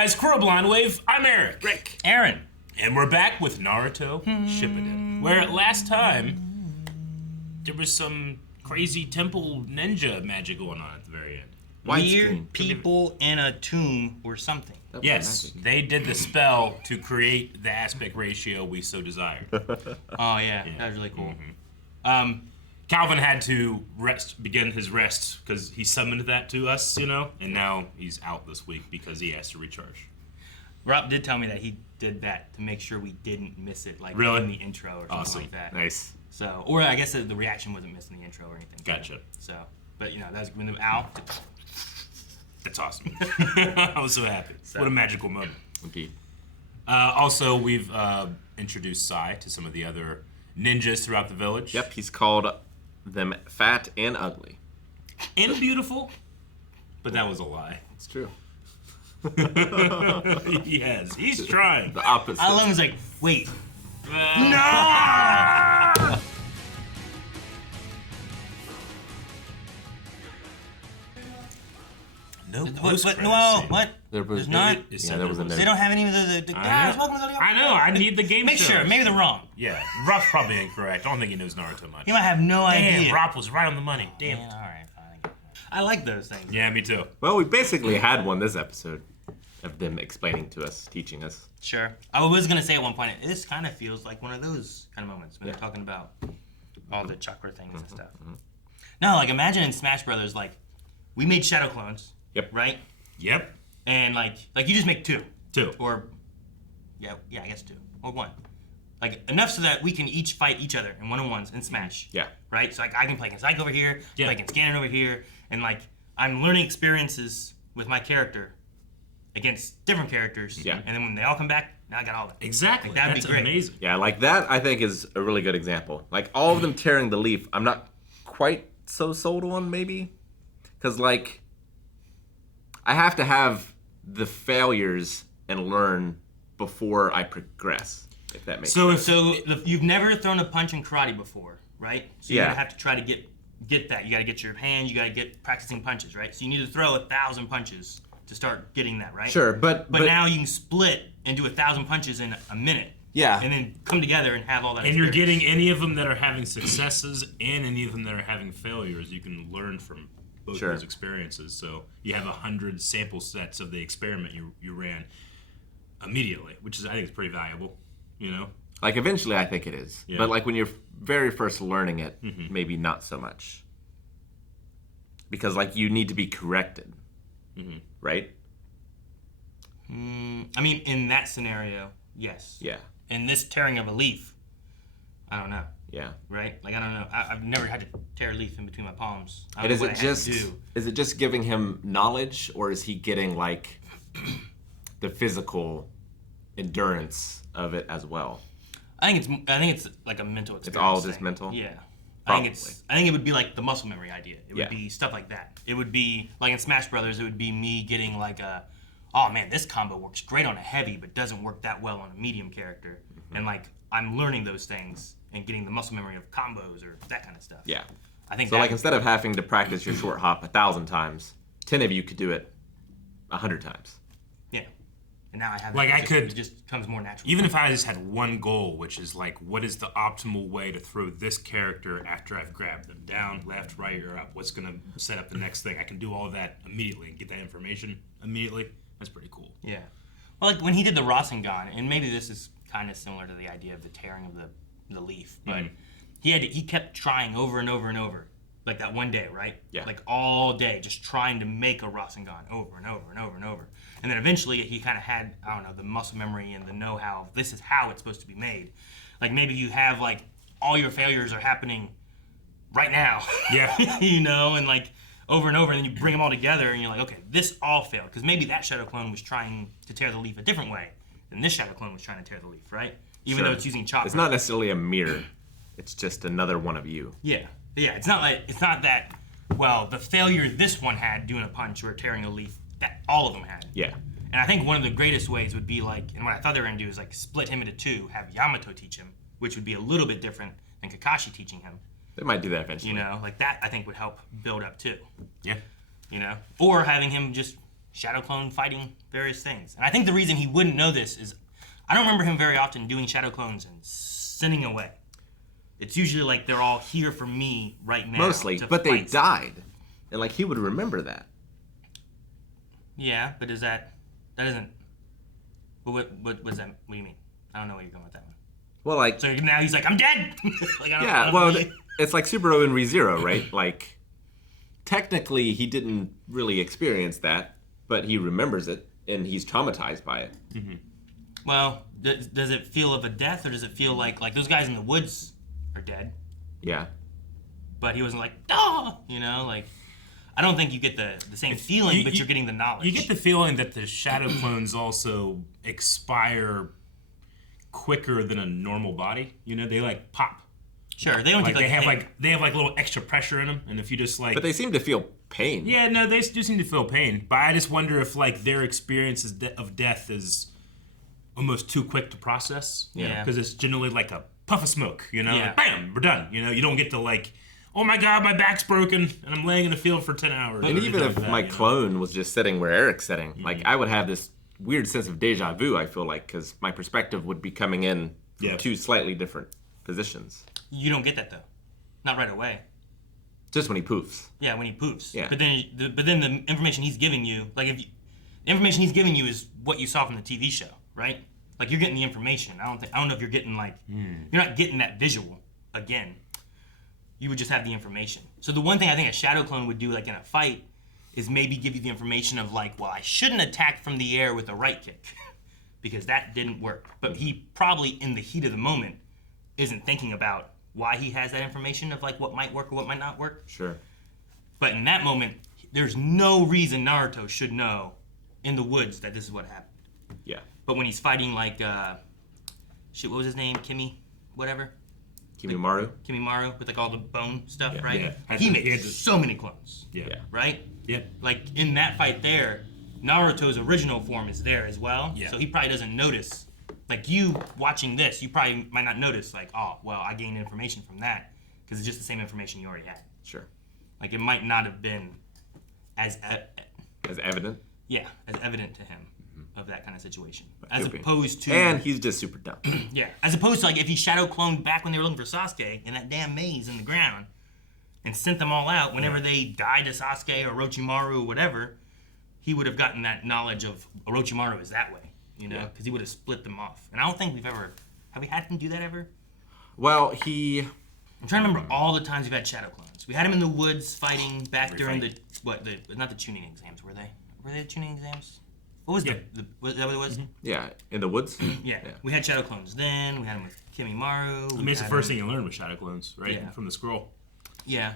guys, Crow Wave. I'm Eric. Rick. Aaron. And we're back with Naruto Shippuden, where last time there was some crazy temple ninja magic going on at the very end. Weird people in a tomb or something. Yes, they did the spell to create the aspect ratio we so desired. Oh yeah, that was really cool. Calvin had to begin his rest because he summoned that to us, you know, and now he's out this week because he has to recharge. Rob did tell me that he did that to make sure we didn't miss it, like Really? in the intro or something like that. Nice. So, or I guess the reaction wasn't missed in the intro or anything. Gotcha. So, but you know, that's when the owl. That's awesome. I was so happy. So. What a magical moment. Indeed. Also, we've introduced Sai to some of the other ninjas throughout the village. Yep, he's called them fat and ugly. And beautiful. But that was a lie. It's true. He has. He's trying. The opposite. Alan was like, wait. No! No post-credit No, scene. what? There was There's not. there was a They don't have any of the guys. Welcome to the. I know. I need the game Make show. sure. Maybe they're wrong. Yeah, Ruff's probably incorrect. I don't think he knows Naruto much. He might have no Damn, idea. Ruff was right on the money. Damn. Yeah, all right, fine. I like those things. Yeah, me too. Well, we basically had one this episode of them explaining to us, teaching us. Sure. I was gonna say at one point, this kind of feels like one of those kind of moments when they're talking about all the chakra things and stuff. No, like imagine in Smash Brothers, like we made shadow clones. Yep. Right. Yep. And like you just make two. Two. Or, yeah, I guess two or one. Like enough so that we can each fight each other in one-on-ones in Smash. Yeah. Right. So like I can play against Ike over here, Yeah. play against Ganon over here, and like I'm learning experiences with my character against different characters. Yeah. And then when they all come back, now I got all that. Exactly. Like, that'd That's be great. amazing. Yeah, like that I think is a really good example. Like all of them tearing the leaf, I'm not quite so sold on maybe. Because like, I have to have the failures and learn before I progress, if that makes sense. So you've never thrown a punch in karate before, right? So you're Yeah. gonna have to try to get that. You gotta get your hands, you gotta get practicing punches, right? So you need to throw 1,000 punches to start getting that, right? Sure, but now you can split and do 1,000 punches in a minute. Yeah. And then come together and have all that And you're experience. getting any of them that are having successes and any of them that are having failures. You can learn from both Sure. those experiences. So you have 100 sample sets of the experiment you ran immediately, which is I think is pretty valuable. You know. Like eventually I think it is. Yeah. But like when you're very first learning it, maybe not so much. Because like you need to be corrected. Right? I mean, in that scenario, yes. Yeah. In this tearing of a leaf, I don't know, Yeah. right? Like I don't know. I've never had to tear a leaf in between my palms. I And don't is know it what I had to just do. is it just giving him knowledge, or is he getting like the physical endurance of it as well? I think it's like a mental experience. It's all just thing. mental? Yeah. Probably. I think it would be like the muscle memory idea. It would Yeah. be stuff like that. It would be like in Smash Brothers. It would be me getting like oh man, this combo works great on a heavy, but doesn't work that well on a medium character. And like I'm learning those things and getting the muscle memory of combos or that kind of stuff. Yeah. I think So that like instead of having to practice your short hop 1,000 times, 10 of you could do it 100 times. yeah. And now I have Like, it just comes more natural. Even if I just had one goal, which is like, what is the optimal way to throw this character after I've grabbed them down, left, right, or up? What's gonna set up the next thing? I can do all of that immediately and get that information immediately. That's pretty cool. Yeah. Well, like when he did the Rasengan, and maybe this is kind of similar to the idea of the tearing of the leaf, but he kept trying over and over and over, like that one day, right? Yeah. Like all day, just trying to make a Rasengan over and over and over and over. And then eventually he kind of had, I don't know, the muscle memory and the know-how. This is how it's supposed to be made. Like maybe you have like all your failures are happening right now. Yeah. You know, and like over and over, and then you bring them all together, and you're like, okay, this all failed. Because maybe that Shadow Clone was trying to tear the leaf a different way than this Shadow Clone was trying to tear the leaf, right? Even though it's using chakra. It's not necessarily a mirror. It's just another one of you. Yeah. It's not that, well, the failure this one had doing a punch or tearing a leaf, that all of them had. Yeah. And I think one of the greatest ways would be like, and what I thought they were going to do is like split him into two, have Yamato teach him, which would be a little bit different than Kakashi teaching him. They might do that eventually. You know, like that I think would help build up too. Yeah. You know? Or having him just shadow clone fighting various things. And I think the reason he wouldn't know this is I don't remember him very often doing shadow clones and sending away. It's usually like they're all here for me right now. Mostly, to but they fight. died. And like he would remember that. Yeah, but that isn't. What was that? What do you mean? I don't know where you're going with that one. Well, like, So now he's like, I'm dead. Like, I don't well, really- it's like Super and ReZero, right? Like, technically, he didn't really experience that, but he remembers it, and he's traumatized by it. Well, does it feel of a death, or does it feel like those guys in the woods are dead? Yeah. But he wasn't like, ah, like. I don't think you get the same feeling, but you're getting the knowledge. You get the feeling that the shadow clones also expire quicker than a normal body. They like pop. Sure, they don't Like take they have like little extra pressure in them, and if you just like. But they seem to feel pain. Yeah, no, they do seem to feel pain, but I just wonder if like their experience of death is almost too quick to process. Yeah. Because it's generally like a puff of smoke. Yeah. Like, bam, we're done. You don't get to like. Oh my God, my back's broken, and I'm laying in the field for 10 hours. And even if my clone was just sitting where Eric's sitting, like, I would have this weird sense of deja vu, I feel like, because my perspective would be coming in from two slightly different positions. You don't get that, though. Not right away. Just when he poofs. Yeah, when he poofs. Yeah. But then the information he's giving you, the information he's giving you is what you saw from the TV show, right? Like, you're getting the information. I don't know if you're getting, you're not getting that visual again. You would just have the information. So the one thing I think a shadow clone would do, like in a fight, is maybe give you the information of like, well, I shouldn't attack from the air with a right kick because that didn't work. But he probably, in the heat of the moment, isn't thinking about why he has that information of like what might work or what might not work. Sure. But in that moment, there's no reason Naruto should know in the woods that this is what happened. Yeah. But when he's fighting like, what was his name? Kimmy? Whatever? Kimimaro with like all the bone stuff, right? Yeah. He makes so many clones. Yeah. Right? Yeah. Like in that fight there, Naruto's original form is there as well. Yeah. So he probably doesn't notice. Like you watching this, you probably might not notice like, oh, well, I gained information from that because it's just the same information you already had. Sure. Like it might not have been as evident. Yeah, as evident to him of that kind of situation, as opposed to and he's just super dumb. Yeah, as opposed to like if he shadow cloned back when they were looking for Sasuke in that damn maze in the ground, and sent them all out whenever they died to Sasuke or Orochimaru or whatever, he would have gotten that knowledge of Orochimaru is that way, because he would have split them off. And I don't think have we had him do that ever? Well, I'm trying to remember all the times we've had shadow clones. We had him in the woods fighting back during not the tuning exams, were they? Were they the tuning exams? What was was that what it was? Mm-hmm. Yeah, in the woods. Yeah. We had shadow clones then. We had him with Kimimaro. I mean, it's the first thing you learn with shadow clones, right? Yeah. From the scroll. Yeah.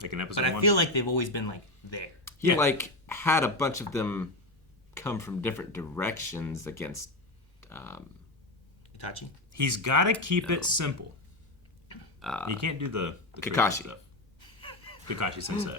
Like in episode But I 1. feel like they've always been like there. He like had a bunch of them come from different directions against Itachi? He's got to keep it simple. You can't do the Kakashi stuff. Kakashi Sensei.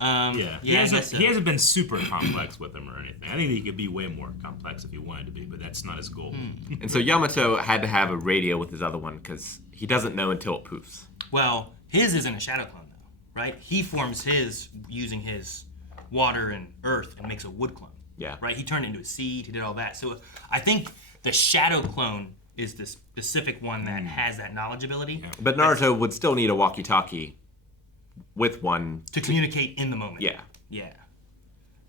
Yeah, he hasn't been super complex with him or anything. I think he could be way more complex if he wanted to be, but that's not his goal. And so Yamato had to have a radio with his other one because he doesn't know until it poofs. Well, his isn't a shadow clone though, right? He forms his using his water and earth and makes a wood clone. Yeah. Right? He turned it into a seed, he did all that. So I think the shadow clone is the specific one that has that knowledge ability. Yeah. But Naruto would still need a walkie-talkie with one To communicate in the moment. Yeah. Yeah.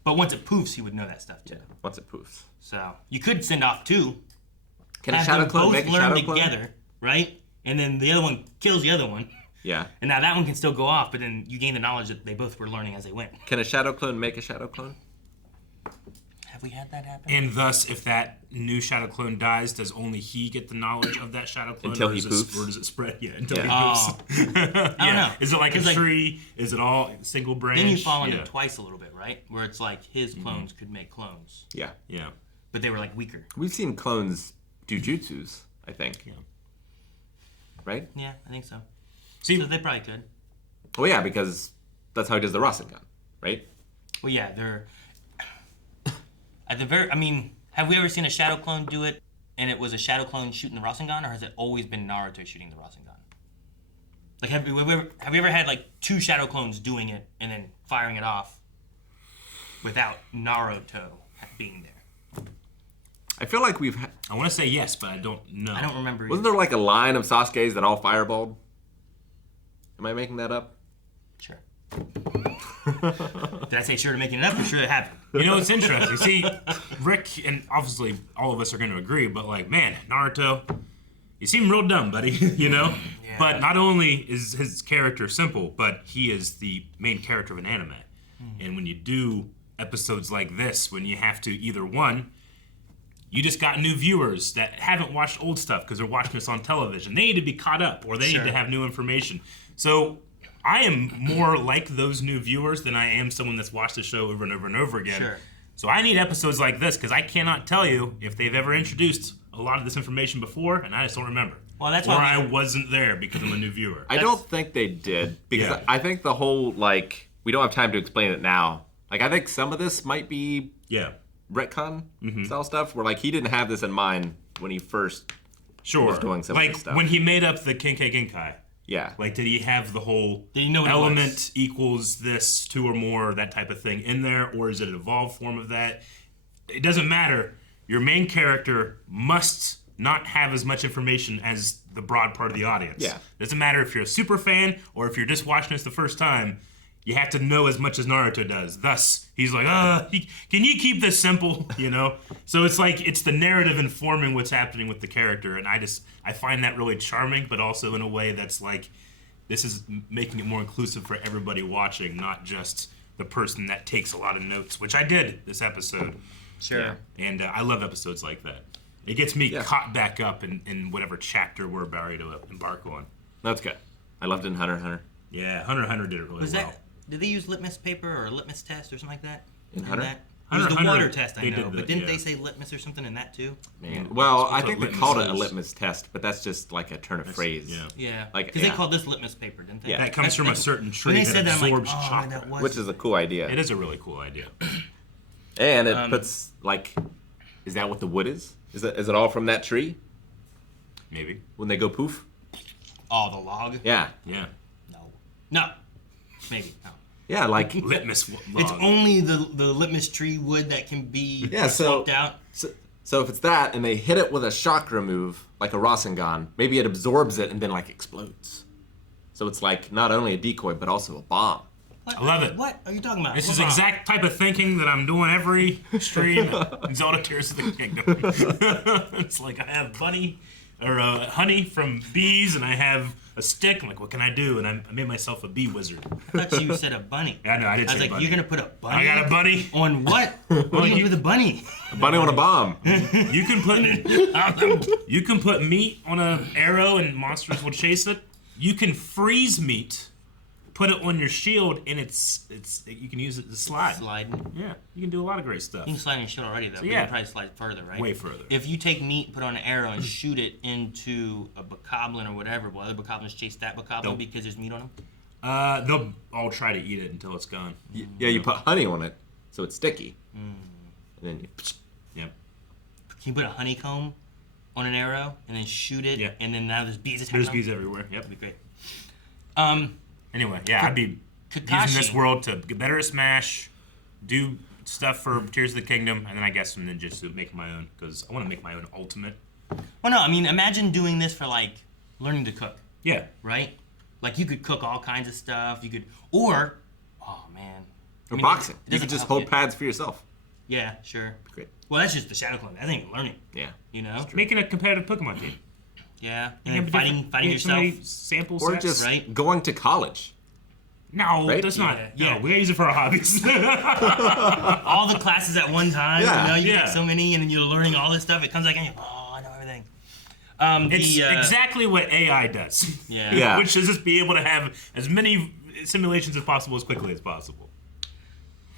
But once it poofs, he would know that stuff too. once it poofs. So you could send off two. Can a have shadow them clone both make a learn shadow clone? together, right? And then the other one kills the other one. Yeah. And now that one can still go off, but then you gain the knowledge that they both were learning as they went. Can a shadow clone make a shadow clone? Have we had that happen? And thus, if that new shadow clone dies, does only he get the knowledge of that shadow clone? Until or he does poofs? Or does it spread? Yeah, until Yeah. he Oh. poofs. I don't know. Is it like a 'Cause, like, tree? Is it all single branch? Then you fall into yeah. it twice a little bit, right? Where it's like his clones could make clones, Yeah. Yeah. but they were like weaker. We've seen clones do jutsus, I think. Yeah. Right? Yeah, I think so. See, So they probably could. Well, yeah, because that's how he does the Rasengan, right? Well, yeah, they're at the very. I mean, have we ever seen a shadow clone do it, and it was a shadow clone shooting the Rasengan, or has it always been Naruto shooting the Rasengan? Like, have we ever had like two shadow clones doing it and then firing it off? without Naruto being there. I feel like we've. I want to say yes, but I don't know. I don't remember. Wasn't there like a line of Sasuke's that all fireballed? Am I making that up? Sure. Did I say sure to making it up or sure it happened? You know, it's interesting. See, Rick, and obviously all of us are going to agree, but like, man, Naruto, you seem real dumb, buddy, you know? Yeah. But not only is his character simple, but he is the main character of an anime. And when you do episodes like this, when you have to either one, you just got new viewers that haven't watched old stuff because they're watching this on television. They need to be caught up, or they need to have new information. So I am more like those new viewers than I am someone that's watched the show over and over and over again. Sure. So I need episodes like this because I cannot tell you if they've ever introduced a lot of this information before, and I just don't remember. Well, that's or why I wasn't there because I'm a new viewer. I don't think they did because Yeah. I think the whole like we don't have time to explain it now. Like I think some of this might be Yeah, retcon style stuff where like he didn't have this in mind when he first sure. was doing some of like this stuff. when he made up the Kenkei Genkai. Yeah. Like, did he have the whole Did he know what it element was? equals this, 2 or more, that type of thing in there, or is it an evolved form of that? It doesn't matter. Your main character must not have as much information as the broad part of the audience. Yeah. Doesn't matter if you're a super fan or if you're just watching this the first time. You have to know as much as Naruto does. Thus, he's like, can you keep this simple? You know? So it's like, it's the narrative informing what's happening with the character. And I find that really charming, but also in a way that's like, this is making it more inclusive for everybody watching, not just the person that takes a lot of notes, which I did this episode. Sure. Yeah. And I love episodes like that. It gets me caught back up in whatever chapter we're about to embark on. That's good. I loved it in Hunter x Hunter. Yeah, Hunter x Hunter did it really Was well. that? Did they use litmus paper or a litmus test or something like that? In Hunter? That? It Hunter was x the Hunter, water test, I they know. did the- But didn't yeah. they say litmus or something in that too? Man. Well, I what think they litmus called it a is. litmus test, but that's just like a turn of phrase. Yeah. Yeah. Like, Because yeah. they called this litmus paper, didn't they? Yeah. That comes from a certain tree When they that said that, I'm like, absorbs oh, chocolate. that was... Which is a cool idea. It is a really cool idea. And it puts like, is that what the wood is? Is it all from that tree Maybe. when they go poof? Oh, the log? Yeah. Yeah. No. No. Maybe. No. Yeah, like Litmus log. It's only the litmus tree wood that can be so swapped out. so if it's that and they hit it with a chakra move like a Rasengan, maybe it absorbs it and then like explodes. So it's like not only a decoy but also a bomb. What? I love it. What are you talking about? This What is bomb? exact type of thinking that I'm doing every stream in Zelda Tears of the Kingdom. It's like I have honey from bees, and I have a stick. I'm like, what can I do? And I made myself a bee wizard. I thought you said a bunny. Yeah, I know, I did I was say like, bunny. you're going to put a bunny? I got a bunny. On what? What are you going to do with a bunny? A bunny on a bomb. You can put meat on an arrow, and monsters will chase it. You can freeze meat, put it on your shield, and it's you can use it to slide. Sliding. Yeah, you can do a lot of great stuff. You can slide in your shield already, though. But you yeah. can probably slide further, right? Way further. If you take meat, put on an arrow, and shoot it into a bokoblin or whatever, will other bokoblins chase that bokoblin Nope. because there's meat on them? They'll all try to eat it until it's gone. Yeah, you put honey on it so it's sticky. And then you Yep. Can you put a honeycomb on an arrow and then shoot it? Yeah. And then now there's bees attacking There's them? bees everywhere. Yep. That'd be great. Anyway, yeah, I'd be Kakashi. using this world to get better at Smash, do stuff for Tears of the Kingdom, and then I guess some ninjutsu, make my own, because I want to make my own ultimate. Well, no, I mean, imagine doing this for, like, learning to cook, Yeah. right? Like, you could cook all kinds of stuff. You could, or, oh, man. or I mean, boxing. it You doesn't can just help hold you. pads for yourself. Yeah, sure. Great. Well, that's just the Shadow Clone. That ain't even learning, Yeah. you know? Making a competitive Pokemon team. Yeah. You And have then different- fighting you have so many yourself. sample Or sets. just right? going to college. No, Right? that's not. Yeah. No, we gotta use it for our hobbies. All the classes at one time. Yeah. You know, you Yeah. get so many, and then you're learning all this stuff. It comes like, and you're, oh, I know everything. It's exactly what AI does. Yeah. Yeah. Which is just be able to have as many simulations as possible as quickly as possible.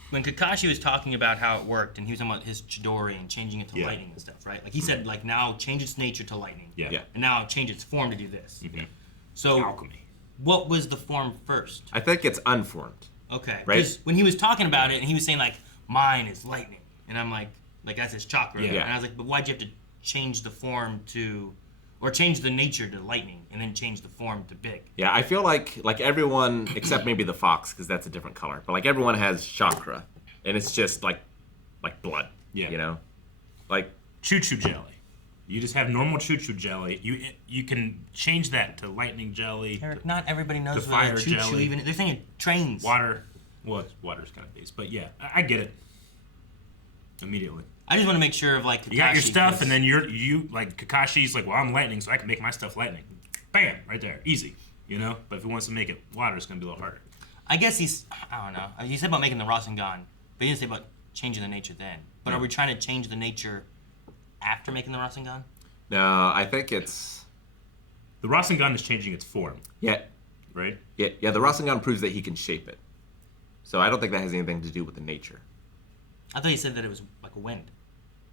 When Kakashi was talking about how it worked, and he was talking about his Chidori and changing it to Yeah. lightning and stuff, right? Like he said, like now change its nature to lightning. Yeah. Yeah. And now change its form to do this. Mhm. So Alchemy. what was the form first? I think it's unformed. Okay. Right. Because when he was talking about it, and he was saying like, mine is lightning, and I'm like that's his chakra. Yeah. And I was like, but why'd you have to change the form to, or change the nature to lightning, and then change the form to big? Yeah, I feel like everyone except maybe the fox because that's a different color, but like everyone has chakra. and it's just like blood. Yeah. You know, like Choo-choo jelly. You just have normal choo-choo jelly. You can change that to lightning jelly. Eric, not everybody knows The what fire a choo-choo jelly. even. They're saying trains. Water. Well, water's kind of base, but yeah, I get it. Immediately. I just want to make sure of like. You got your Kakashi, stuff, 'cause- and then you like Kakashi's like, well, I'm lightning, so I can make my stuff lightning. Bam, right there, easy. You know, but if he wants to make it water, it's gonna be a little harder. I guess I don't know. He said about making the Rasengan, but he didn't say about changing the nature then. But are we trying to change the nature after making the Rasengan? no, I think it's The Rasengan is changing its form, yeah. right? The Rasengan proves that he can shape it. So I don't think that has anything to do with the nature. I thought you said that it was like a wind,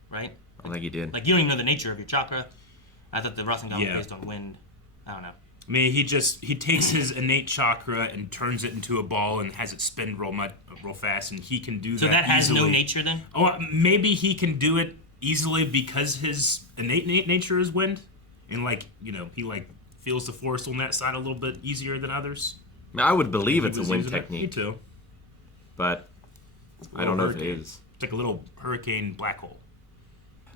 right? I don't think he did. Like you don't even know the nature of your chakra. I thought the Rasengan Yeah. was based on wind. I don't know. I mean, he takes his innate chakra and turns it into a ball and has it spin real fast, and he can do So that that has easily. no nature then? Oh, maybe he can do it easily because his innate nature is wind, and like he like feels the force on that side a little bit easier than others. I mean, I would believe He it's a was wind using it. Me technique, too. but I don't know if it Hurricane. is. It's like a little hurricane black hole.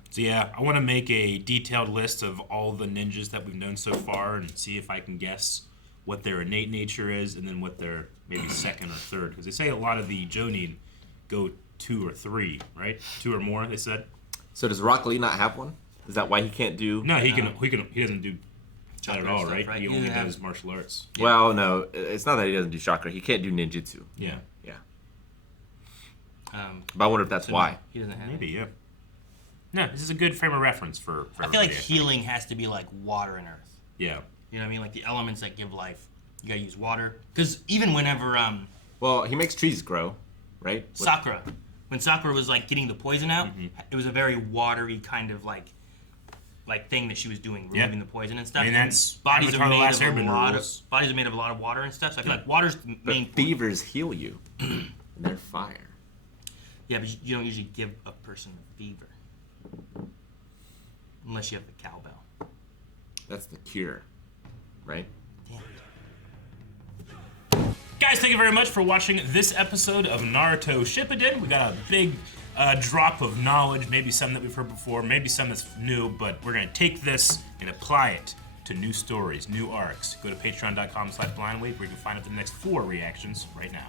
So yeah, I want to make a detailed list of all the ninjas that we've known so far and see if I can guess what their innate nature is and then what their maybe second or third. Because they say a lot of the Jonin go 2 or 3, right? 2 or more, they said. So does Rock Lee not have one? Is that why he can't do? No, he doesn't do that at Chakra all, stuff, right? right? He You only have- does martial arts. Well, no, it's not that he doesn't do chakra. He can't do ninjutsu. Yeah, Yeah, Um, but I wonder if that's so why. he doesn't have maybe, it. yeah. No, this is a good frame of reference for I feel like everybody. healing has to be like water and earth. Yeah. You know what I mean? Like the elements that give life. You gotta use water. Because even whenever Well, he makes trees grow, right? Sakura, when Sakura was like getting the poison out, Mm-hmm. it was a very watery kind of like thing that she was doing, removing the poison and stuff. I mean, And that's bodies are Avatar: The made Last of a Airbender lot of rules. bodies are made of a lot of water and stuff. So I feel like water's the main. But fevers heal you, and they're fire. Yeah, but you don't usually give a person a fever unless you have the cowbell. That's the cure, right? Damn. Guys, thank you very much for watching this episode of Naruto Shippuden. We got a big drop of knowledge, maybe some that we've heard before, maybe some that's new, but we're going to take this and apply it to new stories, new arcs. Go to patreon.com/blindwave where you can find out the next 4 reactions right now.